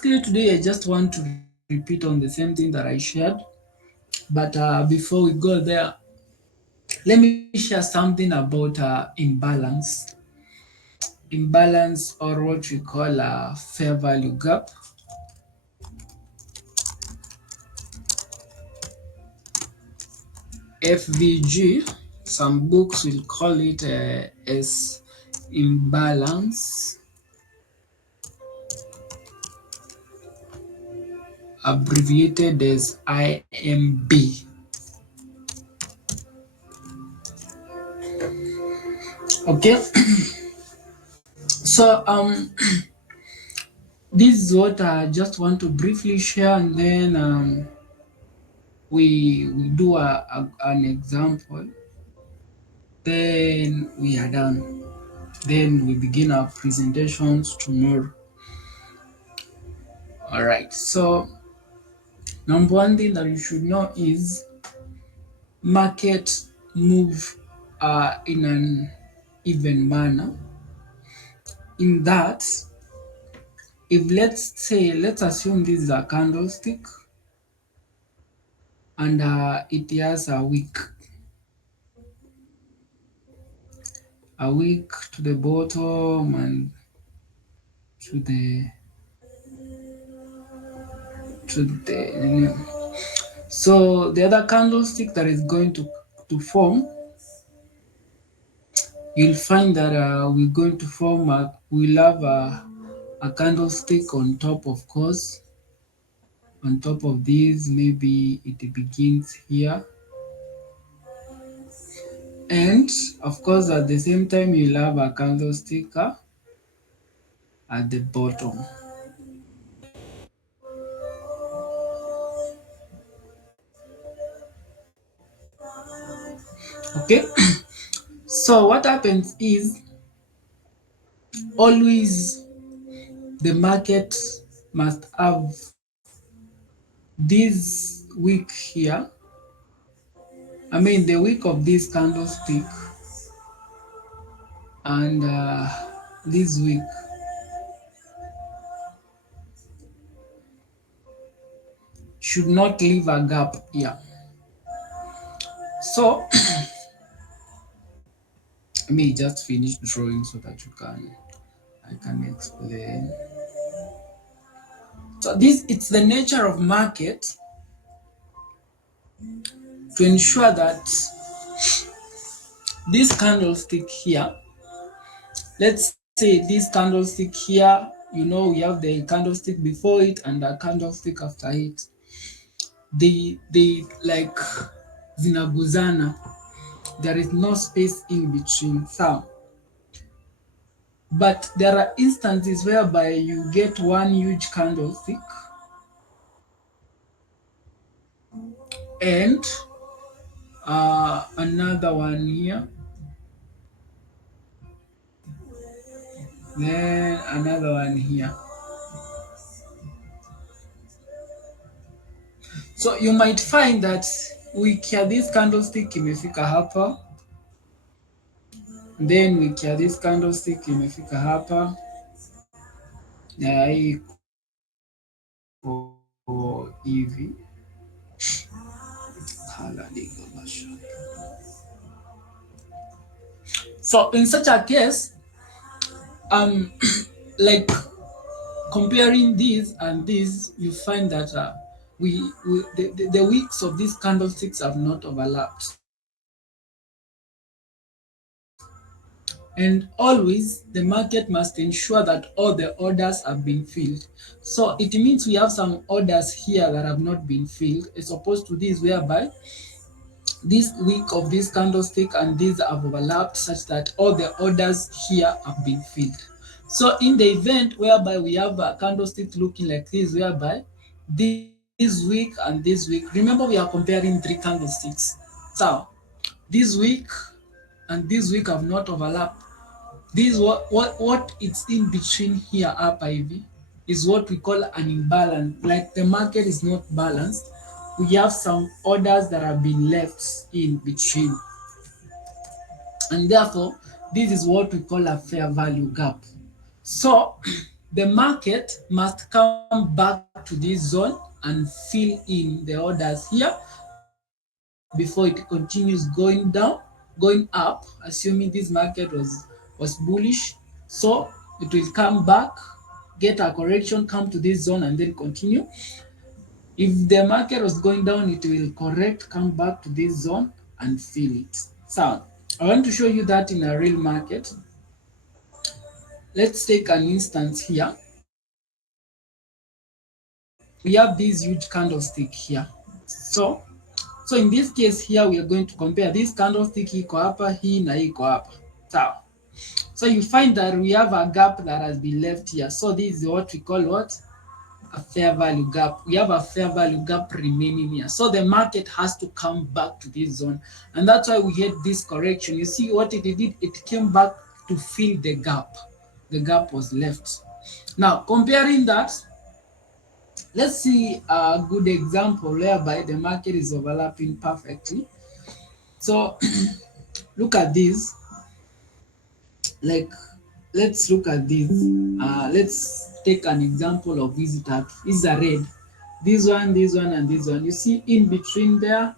Basically, today I just want to repeat on the same thing that I shared. But before we go there, let me share something about imbalance. Imbalance, or what we call a fair value gap. FVG. Some books will call it as imbalance, abbreviated as IMB. Okay, so this is what I just want to briefly share, and then we do an example, then we are done. Then we begin our presentations tomorrow. All right. So number one thing that you should know is market move in an even manner. In that, if let's assume this is a candlestick and it has a wick to the bottom and to the to the. So the other candlestick that is going to form, you'll find that we're going to form we'll have a candlestick on top, of course. On top of this, maybe it begins here, and of course at the same time you'll have a candlestick at the bottom. Okay. So what happens is, always the market must have this wick here. I mean the wick of this candlestick, and this wick should not leave a gap here. So let me just finish drawing so that I can explain. So this, it's the nature of market to ensure that this candlestick here, let's say this candlestick here, we have the candlestick before it and a candlestick after it. They like zinaguzana. There is no space in between. So, but there are instances whereby you get one huge candlestick and another one here, then another one here. So you might find that wiki ya this candlestick imefika hapa, then wiki ya this candlestick imefika hapa, na hii iko hivi. So in such a case, like comparing these and these, you find that the wicks of these candlesticks have not overlapped. And always the market must ensure that all the orders have been filled. So it means we have some orders here that have not been filled, as opposed to this whereby this wick of this candlestick and these have overlapped such that all the orders here have been filled. So in the event whereby we have a candlestick looking like this, whereby this week and this week, remember we are comparing three candlesticks. So this week and this week have not overlapped. This what it's in between here up IV is what we call an imbalance. Like the market is not balanced. We have some orders that have been left in between. And therefore, this is what we call a fair value gap. So the market must come back to this zone and fill in the orders here before it continues going down, going up, assuming this market was bullish. So it will come back, get a correction, come to this zone and then continue. If the market was going down, it will correct, come back to this zone and fill it. So I want to show you that in a real market. Let's take an instance here. We have this huge candlestick here. So in this case here, we are going to compare this candlestick iko hapa, hii na hii iko hapa. Sawa. So you find that we have a gap that has been left here. So this is what we call what? A fair value gap. We have a fair value gap remaining here. So the market has to come back to this zone. And that's why we had this correction. You see what it did? It came back to fill the gap. The gap was left. Now, comparing that, let's see a good example whereby the market is overlapping perfectly. So look at this. Like, let's look at this. Let's take an example of visitor. Is a red. This one, and this one. You see in between there,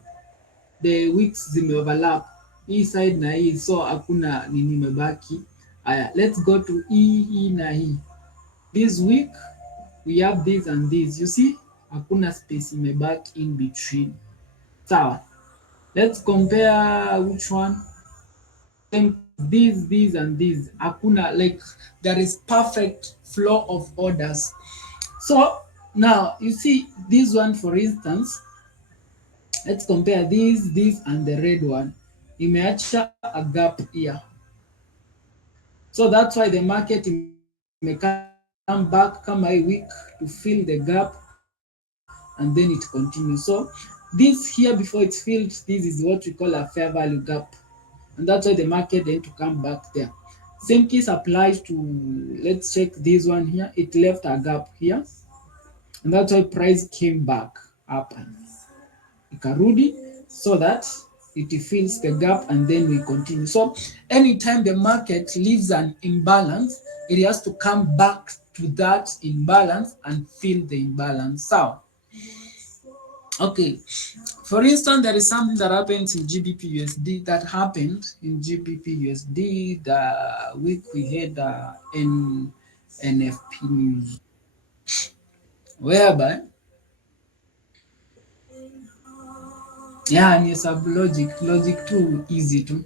the wicks zimeoverlap. Hii side na hii, so hakuna nini imebaki. Aya, let's go to hii na hii. This week we have this and this. You see, hakuna space imebaki in between. Sawa. Let's compare which one. These and these. Hakuna, like there is perfect flow of orders. So now you see this one, for instance. Let's compare this and the red one. Imeacha a gap here. So that's why the market may come back, come a week to fill the gap, and then it continues. So this here, before it's filled, this is what we call a fair value gap. And that's why the market then to come back there. Same case applies to, let's check this one here. It left a gap here. And that's why price came back up and ikarudi, so that it fills the gap and then we continue. So anytime the market leaves an imbalance, it has to come back to that imbalance and fill the imbalance. So, okay, for instance, there is something that happens in GBP USD that happened in GBP USD the week we had in NFP news, whereby ni sub logic too easy to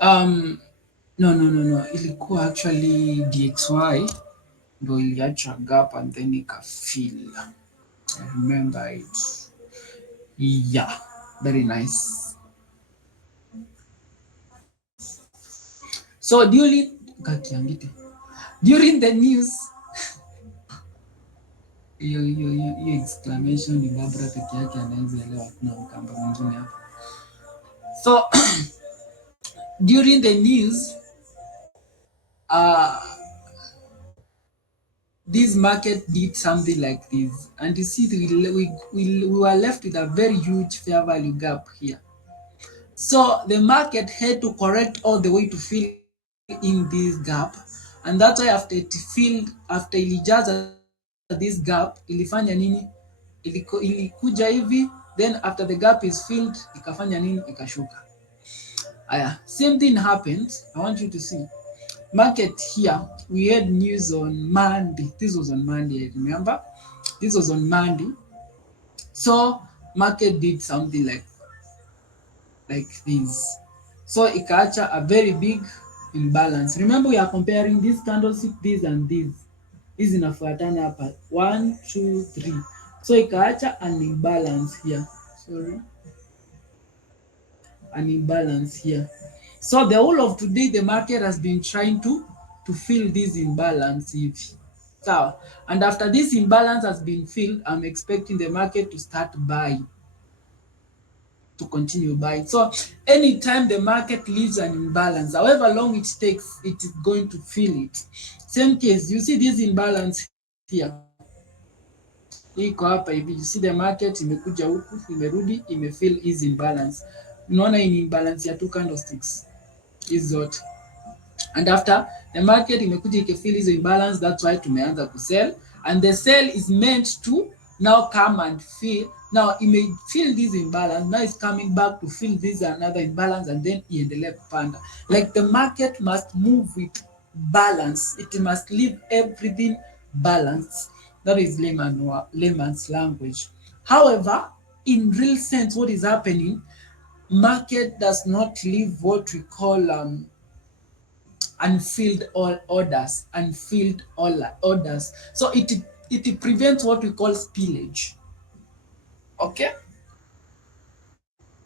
no, ilikuwa actually DXY ndo iliacha gap and then ikafill. I remember it. Yeah, very nice. So during the news, hiyo exclamation ni Barbara peke yake anaweza elewa, kuna mkamba mwingine hapo. So during the news, this market did something like this, and you see we were left with a very huge fair value gap here. So the market had to correct all the way to fill in this gap, and that's why after it filled, after ilijaza this gap, ilifanya nini? Ilikuja hivi, then after the gap is filled, ikafanya nini? Ikashuka. Aya, same thing happened. I want you to see. Market here, we had news on Monday. This was on Monday, I remember. This was on Monday. So market did something like this. So ikaacha a very big imbalance. Remember, we are comparing this candlestick, this and this. Hizi zinafuatana hapa 1 2 3. So ikaacha an imbalance here. Sorry. An imbalance here. So the whole of today, the market has been trying to fill this imbalance. So, and after this imbalance has been filled, I'm expecting the market to start buying, to continue buying. So anytime the market leaves an imbalance, however long it takes, it is going to fill it. Same case, you see this imbalance here. Iko hapa hivi, you see the market imekuja huku, imerudi, imefill is imbalance. Unaona hii ni imbalance ya two candlesticks hizi zote. and after the market imekuja ikifeel hizo imbalance, that's why tumeanza kusell, and the sell is meant to now come and fill. Now it may fill this imbalance, now it's coming back to fill this another imbalance, and then iendelee kupanda. Like the market must move with balance, it must leave everything balanced. That is layman's language. However, in real sense, what is happening, market does not leave what we call unfilled orders. So it prevents what we call spillage. Okay,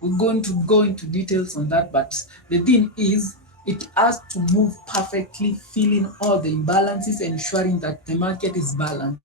we're going to go into details on that, but the thing is, it has to move perfectly, filling all the imbalances, ensuring that the market is balanced.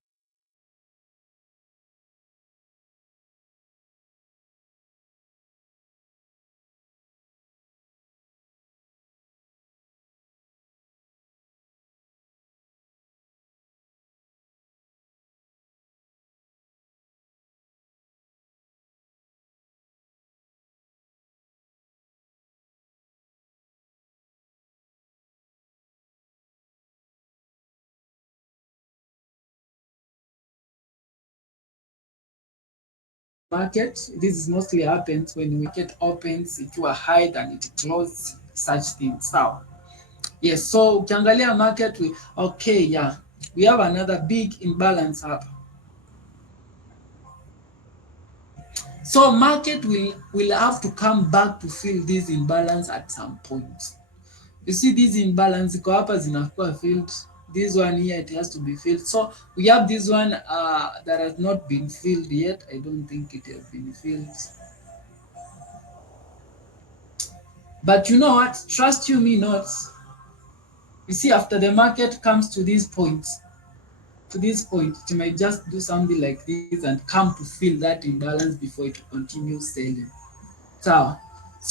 Market, this is mostly happens when the market opens ikiwa high than it closes, such things. Sawa. Yes, so ukiangalia market, we have another big imbalance hapa. So market will have to come back to fill this imbalance at some point. You see this imbalance iko hapa zinakuwa filled. This one here, it has to be filled. So we have this one that has not been filled yet. I don't think it has been filled. But you know what? Trust you me not. You see, after the market comes to this point, it might just do something like this and come to fill that imbalance before it continues selling. So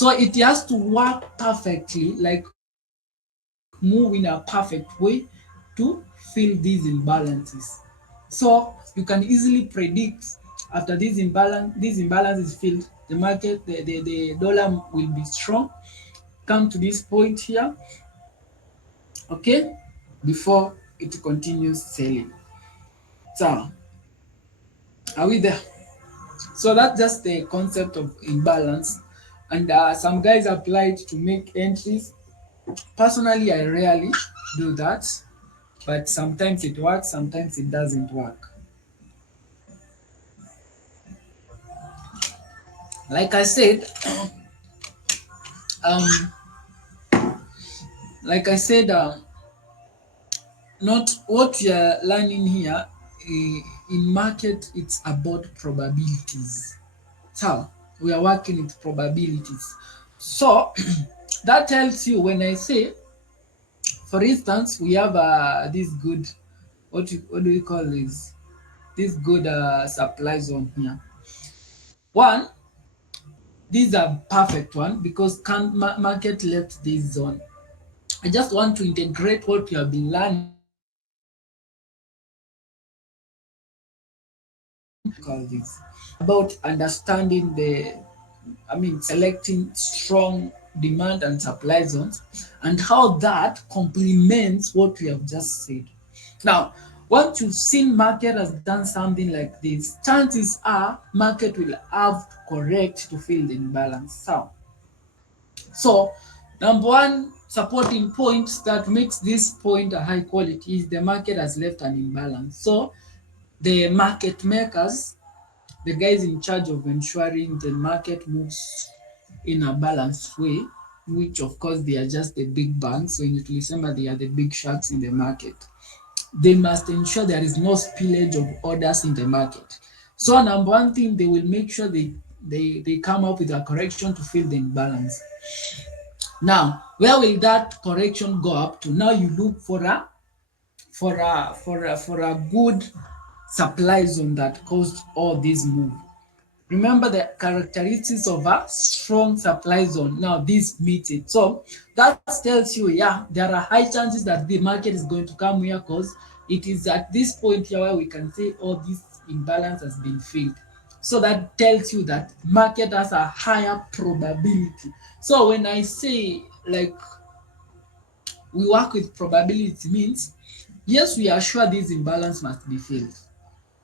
it has to work perfectly, like move in a perfect way to fill these imbalances. So you can easily predict after this imbalance is filled, the market, the dollar will be strong, come to this point here, okay, before it continues selling. So are we there? So that's just the concept of imbalance, and some guys apply it to make entries. Personally, I rarely do that, but sometimes it works, sometimes it doesn't work. Like I said, um, like I said, not what we are learning here in market. It's about probabilities. So we are working with probabilities. So that tells you when I say, for instance, we have this good, what do we call this? This good supply zone here. One, these are perfect one because market left this zone. I just want to integrate what we have been learning call this about understanding selecting strong demand and supply zones and how that complements what we have just said. Now, once you've seen market has done something like this, chances are market will have to correct to fill the imbalance. So number one supporting point that makes this point a high quality is the market has left an imbalance. So the market makers, the guys in charge of ensuring the market moves in a balanced way, which of course they are just the big banks. When you remember, they are the big sharks in the market. They must ensure there is no spillage of orders in the market. So number one thing, they will make sure they come up with a correction to fill the imbalance. Now, where will that correction go up to? Now you look for a good supply zone that caused all this move. Remember the characteristics of a strong supply zone. Now this meets it. So that tells you, yeah, there are high chances that the market is going to come here because it is at this point here where we can say, oh, this imbalance has been filled. So that tells you that market has a higher probability. So when I say like we work with probability means, yes, we are sure this imbalance must be filled,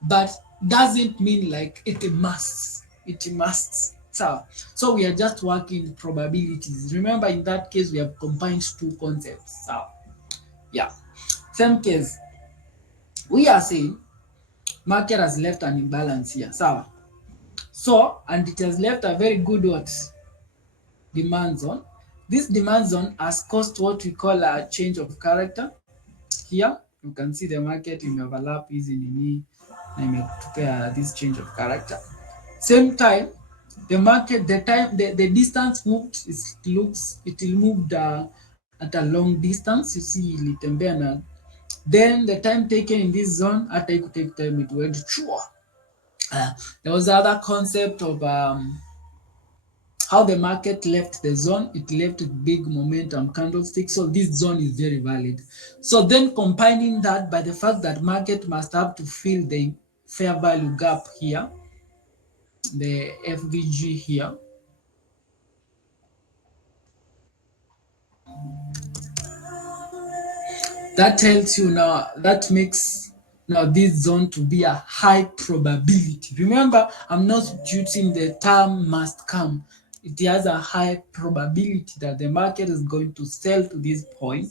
but doesn't mean like it must. It must. So we are just working probabilities. Remember, in that case, we have combined two concepts. So yeah, same case. We are saying market has left an imbalance here. So and it has left a very good what demand zone. This demand zone has caused what we call a change of character. Here you can see the market imeoverlap hizi nini na imetupea this change of character. Same time, the market, the distance moved, it moved at a long distance. You see ilitembea na then the time taken in this zone, hata take time, it went chua. There was other concept of how the market left the zone. It left with big momentum candlestick. So this zone is very valid. So then combining that by the fact that market must have to fill the fair value gap here, the FVG here. That tells you now, that makes now this zone to be a high probability. Remember, I'm not using the term must come. It has a high probability that the market is going to sell to this point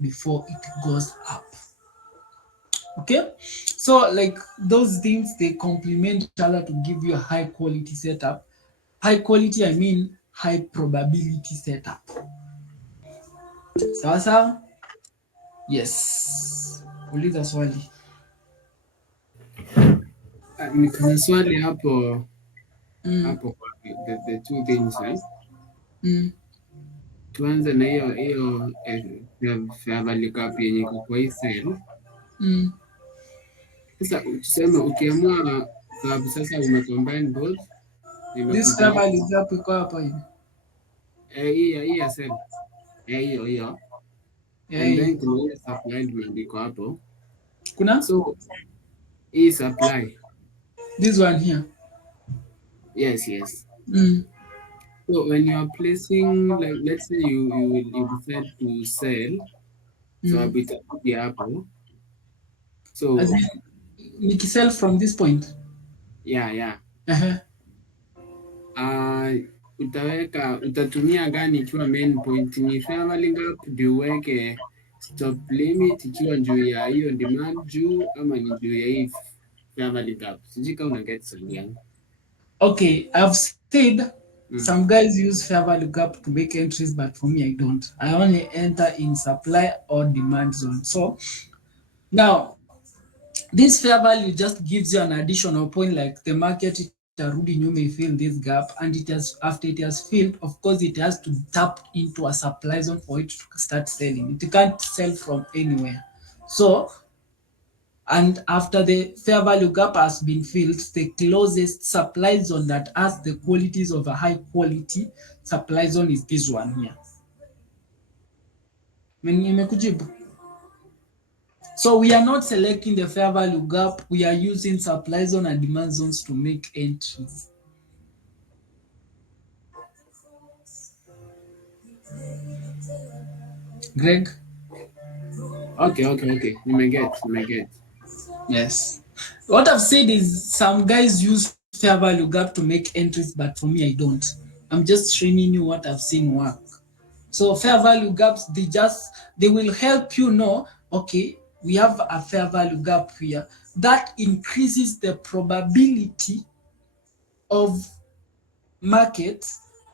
before it goes up. Okay, so like those things, they complement each other to give you a high quality setup. High quality, I mean high probability setup. Sawa sawa? Yes. Uliza swali. Niko na swali hapo Mm, hapo kwa the two things mm, tuanze na hiyo fair value gap yenye iko kwa hii cell. mm. Sasa tuseme ukiamua sababu sasa umecombine both This imekuja fair hapa value gap iko hapa hivi. hii ya cell hiyo and Yeah. then kuna ile supply demand iko hapo. Kuna So hii supply, this one here. yes. Mm, So when you are placing, like let's say you decide to sell mm. sababu itakuja hapo. As So in, nikisell from this point. yeah. Uh-huh. Uh, utatumia gani ikiwa main point ni fair value gap ndio uweke stop limit ikiwa juu ya hiyo demand juu ama ni juu ya hii fair value gap? Sijui kama una get swali yangu. Okay, I've said Mm. some guys use fair value gap to make entries, but for me, I don't. I only enter in supply or demand zone. So now, this fair value just gives you an additional point, like the market itarudi nyuma ifill this gap, and it has, after it has filled, of course it has to tap into a supply zone for it to start selling. It can't sell from anywhere. So and after the fair value gap has been filled, the closest supply zone that has the qualities of a high quality supply zone is this one here. Nimekujibu. So we are not selecting the fair value gap, we are using supply zone and demand zones to make entries. Greg? Okay. Nimeget. Yes. What I've said is some guys use fair value gap to make entries, but for me, I don't. I'm just training you what I've seen work. So fair value gaps, they will help you know, okay, we have a fair value gap here. That increases the probability of market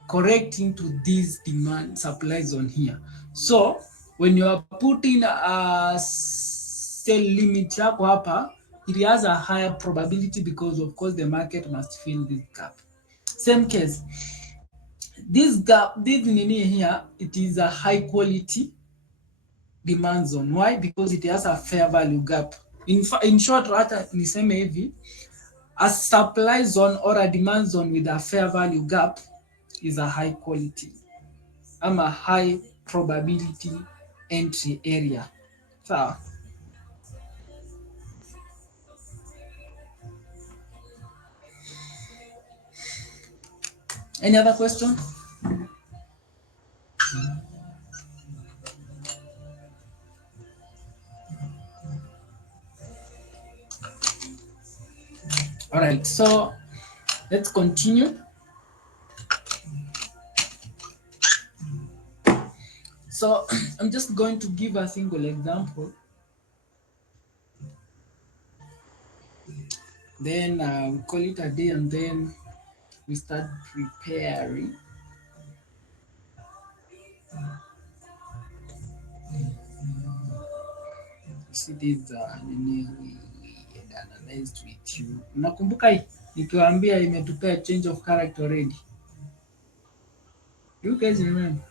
correcting to this demand supply zone here. So when you are putting a sell limit yako hapa, it has a higher probability because of course the market must fill this gap. Same case, this nini here, it is a high quality demand zone. Why? Because it has a fair value gap. In short, hata niseme hivi, a supply zone or a demand zone with a fair value gap is a high quality. I'm a high probability entry area. Sawa. Any other question? All right, so let's continue. So I'm just going to give a single example. Then we call it a day, and then we start preparing. See this nini we analyzed with you. Nakumbuka hii nikiwaambia imetupea change of character already. Do you guys remember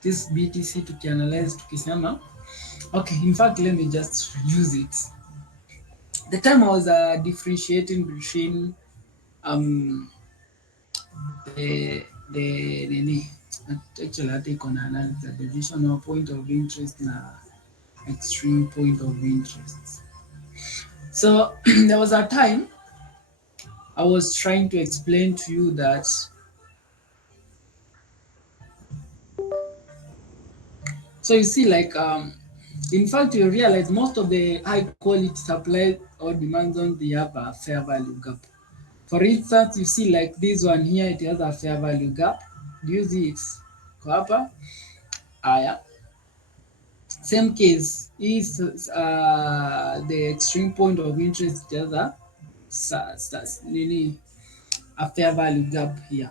this BTC tukianalyze tukisema? Okay, in fact let me just use it. The time I was differentiating between um the nini actually I take on analysis the divisional point of interest na extreme point of interest. So there was a time I was trying to explain to you that so you see like in fact you realize most of the high quality supply or demand zones they have a fair value gap. For instance, you see like this one here it has a fair value gap. Do you see it? Kwa hapa haya. Same case is the extreme point of interest it has a fair value gap here.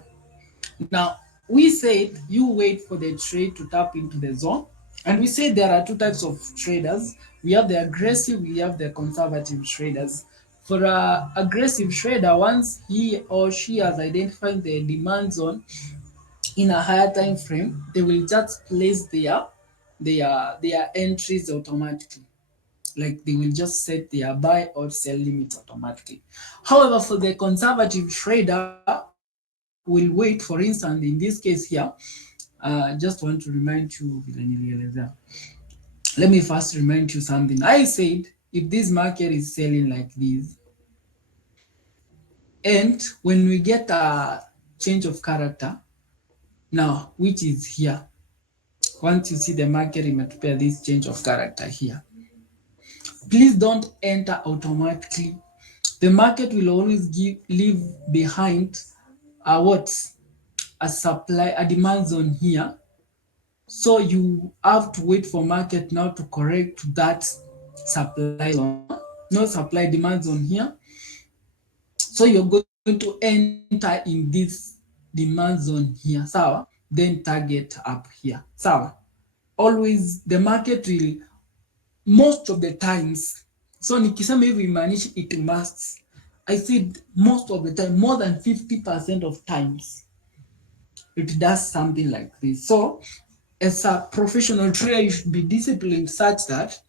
Now, we said you wait for the trade to tap into the zone. And we said there are two types of traders. We have the aggressive, we have the conservative traders. For an aggressive trader, once he or she has identified the demand zone in a higher time frame, they will just place their entries automatically. Like they will just set their buy or sell limits automatically. However, for the conservative trader, will wait, for instance, in this case here, just want to remind you, let me first remind you something. I said if this market is selling like this, and when we get a change of character, now which is here, once you see the market imetupea this change of character here, please don't enter automatically. The market will always leave behind a supply, a demand zone here. So you have to wait for market now to correct to that supply zone, no supply demand zone here. So you're going to enter in this demand zone here, sawa, then target up here, sawa. Always the market will most of the times, so nikisema hivi imaanishi it must, I said most of the time, more than 50% of times it does something like this. So as a professional trader, you should be disciplined such that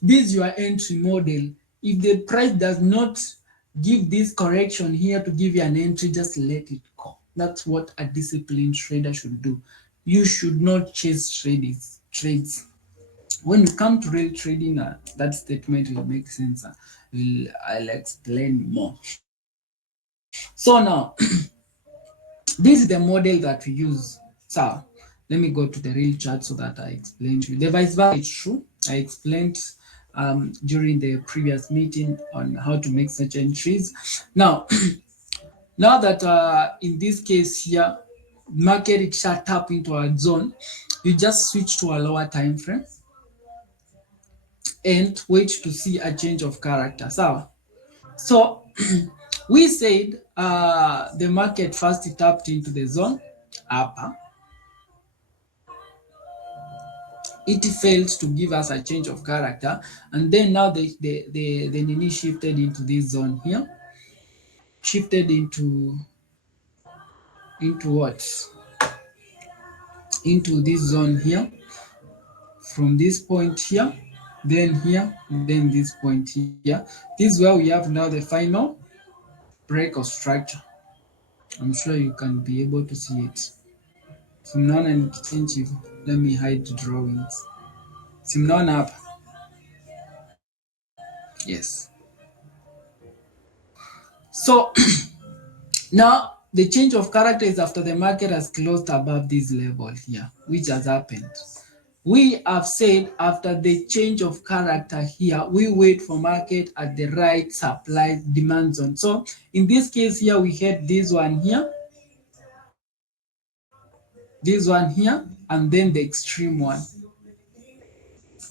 this is your entry model. If the price does not give this correction here to give you an entry, just let it go. That's what a disciplined trader should do. You should not chase trades. When you come to real trading, that statement will make sense. I'll explain more. So now, this is the model that we use. So let me go to the real chart so that I explain to you. The vice versa is true. I explained during the previous meeting on how to make such entries. Now, now that in this case here, market it shall tap into a zone, you just switch to a lower time frame and wait to see a change of character. So we said the market first tapped into the zone upper. It failed to give us a change of character, and then now the Nini shifted into this zone here, shifted into what? Into this zone here, from this point here, then this point here. This is where we have now the final break of structure. I'm sure you can be able to see it. Simnaona nikichange hivyo. Let me hide the drawings. Simnaona hapa? Yes. So now the change of character is after the market has closed above this level here, which has happened. We have said after the change of character here, we wait for market at the right supply demand zone. So in this case here, we had this one here, and then the extreme one.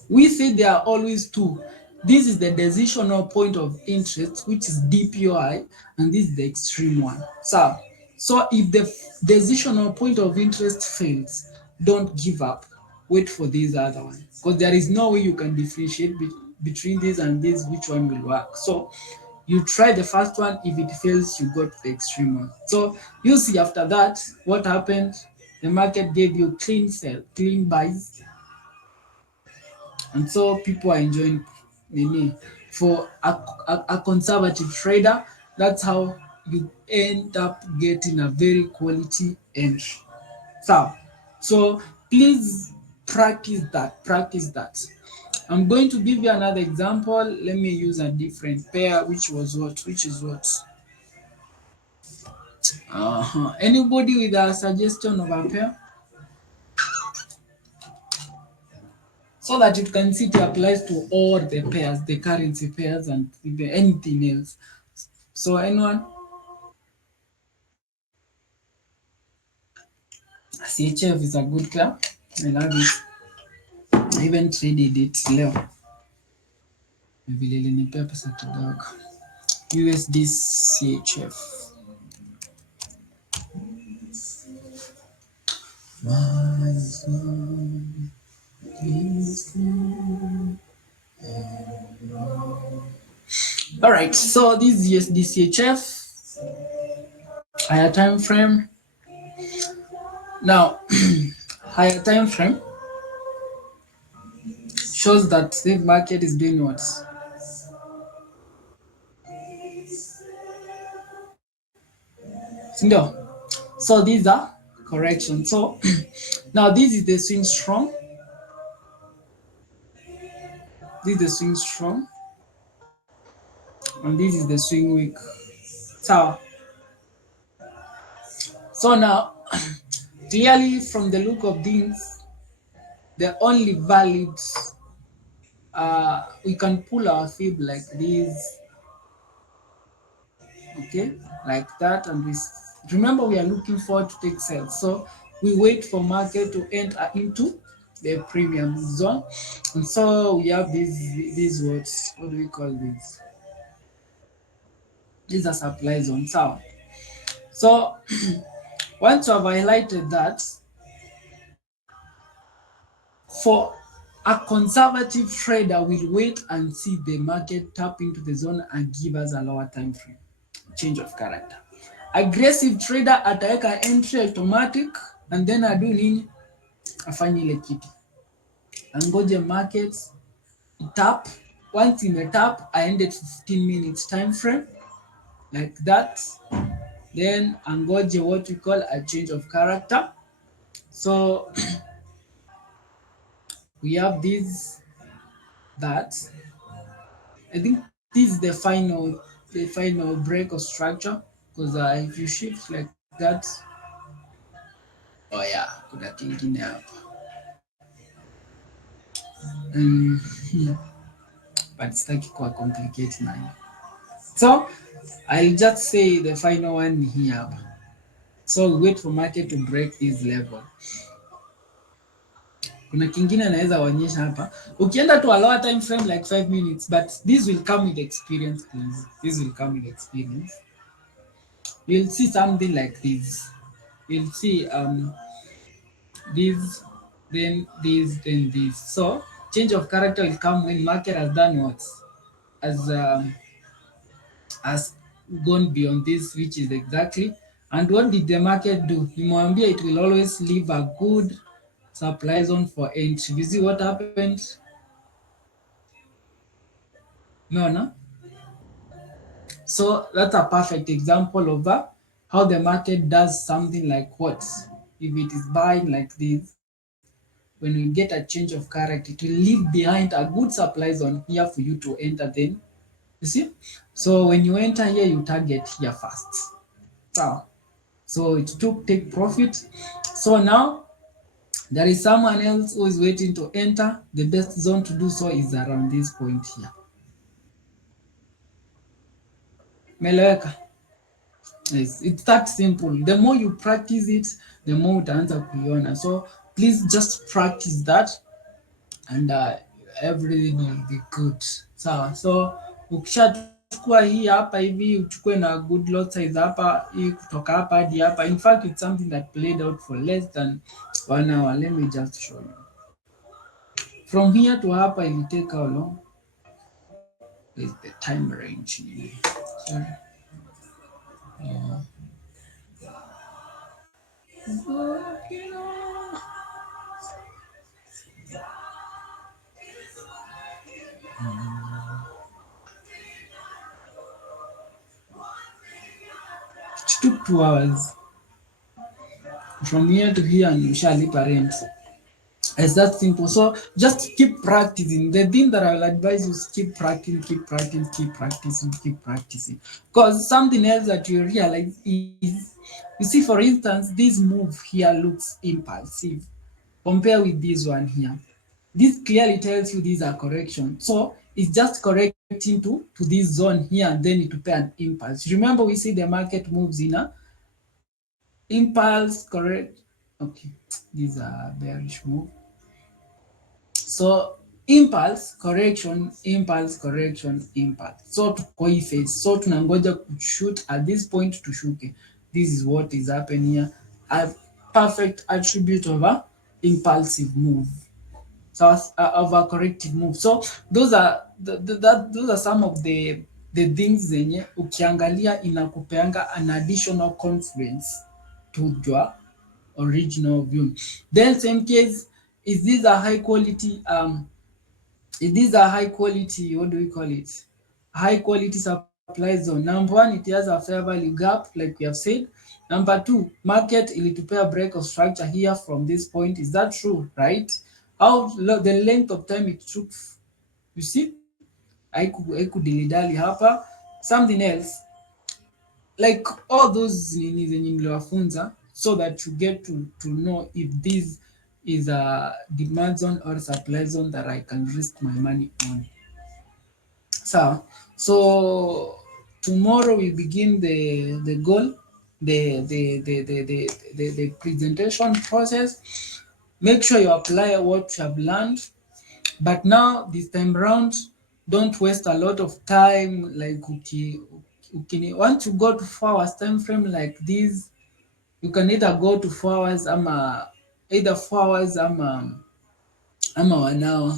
We say there are always two. This is the decisional point of interest, which is DPOI, and this is the extreme one. So if the decisional point of interest fails, don't give up. Wait for this other one, because there is no way you can differentiate between this and this, which one will work. So you try the first one. If it fails, you go to the extreme one. So you see after that, what happened? The market gave you clean sell, clean buys, and so people are enjoying nini. For a conservative trader, that's how you end up getting a very quality entry. So please practice that. I'm going to give you another example. Let me use a different pair, which is what. Anybody with a suggestion of a pair, so that you can see it applies to all the pairs, the currency pairs, and even anything else. So anyone? CHF is a good club. I love it. I even traded it leo. Vile ilinipea pesa kidogo. USD CHF. All right, so this is USD CHF, higher time frame. Now, higher time frame shows that the market is doing what? Sindio? So these are corrections. So now this is the swing strong. This is the swing strong, and this is the swing weak. So now, clearly from the look of things, the only valid we can pull our fib like this, okay, like that, and remember we are looking forward to take sales. So we wait for market to enter into the premium zone, and so we have these words. What do we call these? These are supply zone. So once you have highlighted that, for a conservative trader will wait and see the market tap into the zone and give us a lower time frame. Change of character. Aggressive trader ataweka entry automatic, and then adu nini? Afanye ile kitu. Angoje market tap. Once in the tap, I ended 15 minutes time frame like that. Then angoje what we call a change of character. So we have this, that. I think this is the final break of structure, because if you shift like that, oh yeah, kuna kingine hapa. Mm, but sitaki kuwa complicate nayo. So I'll just say the final one here hapa. So we wait for market to break this level. Kuna kingine naweza onyesha hapa. Ukienda to a lower time frame like 5 minutes, but this will come with experience, please. This will come with experience. You'll see something like this. You'll see this, then this, then this. So change of character will come when market has done what? Has gone beyond this, which is exactly. And what did the market do? Nimwambia it will always leave a good supply zone for entry. You see what happened? No, no. So that's a perfect example of how the market does something like what? If it is buying like this, when we get a change of character, it will leave behind a good supply zone here for you to enter then. You see? So when you enter here, you target here first. So it took take profit. So now There is someone else who is waiting to enter. The best zone to do so is around this point here. Meleweka? Yes, it's that simple. The more you practice it, the more utaanza kuiona. So please just practice that and everything will be good. Sawa. So ukishachukua hii hapa hivi uchukue na good lot size hapa hii kutoka hapa hadi hapa. In fact, it's something that played out for less than 1 hour. Let me just show you. From here to hapa it will take how long? Is the time range. Sorry. It took 2 hours. From here to here and ushalipa rent. It's that simple. So just keep practicing. The thing that I will advise you is keep practicing, keep practicing, keep practicing, keep practicing. Because something else that you realize is, you see, for instance, this move here looks impulsive. Compare with this one here. This clearly tells you these are corrections. So it's just correcting to this zone here and then it will pay an impulse. Remember, we see the market moves in a impulse, correct? Okay, these are bearish move. So impulse correction, impulse correction, impulse. So tuko hii phase. So tunangoja kushoot at this point tushuke. This is what is happening here. A perfect attribute of a impulsive move. So of a corrective move. So those are some of the things zenye ukiangalia inakupeanga an additional confidence to your original view. Then same case, is this a high quality is this a high quality, what do we call it? High quality supply zone. Number one, it has a fair value gap, like we have said. Number two, market ilitupea break of structure here from this point. Is that true, right? The length of time it took, you see, haikudilidali hapa. Something else, like all those nini zenye mliwafunza, so that you get to know if this is a demand zone or supply zone that I can risk my money on. So tomorrow we begin the goal, the presentation process. Make sure you apply what you have learned. But now this time round, don't waste a lot of time. Like want to go to 4 hours time frame like this, you can either go to 4 hours either 4 hours ama 1 hour.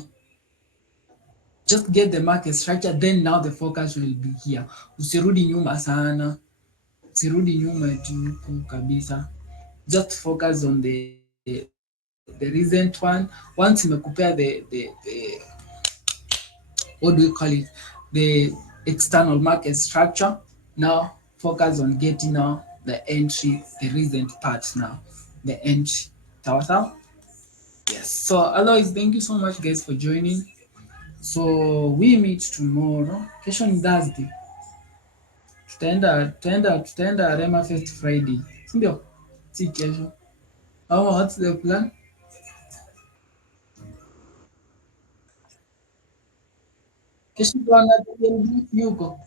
Just get the market structure, then now the focus will be here. Usirudi nyuma sana, usirudi nyuma tu kabisa. Just focus on the recent one. Once imekupea the what do we call it, the external market structure, now focus on getting now the entry, the recent part now, the entry. Sawa sawa? Yes. So otherwise, thank you so much guys for joining. So we meet tomorrow. Kesho ni Thursday. Tutaenda Rema Fest Friday. Si ndio? Si kesho. What's the plan? Kesho tuangalie yuko.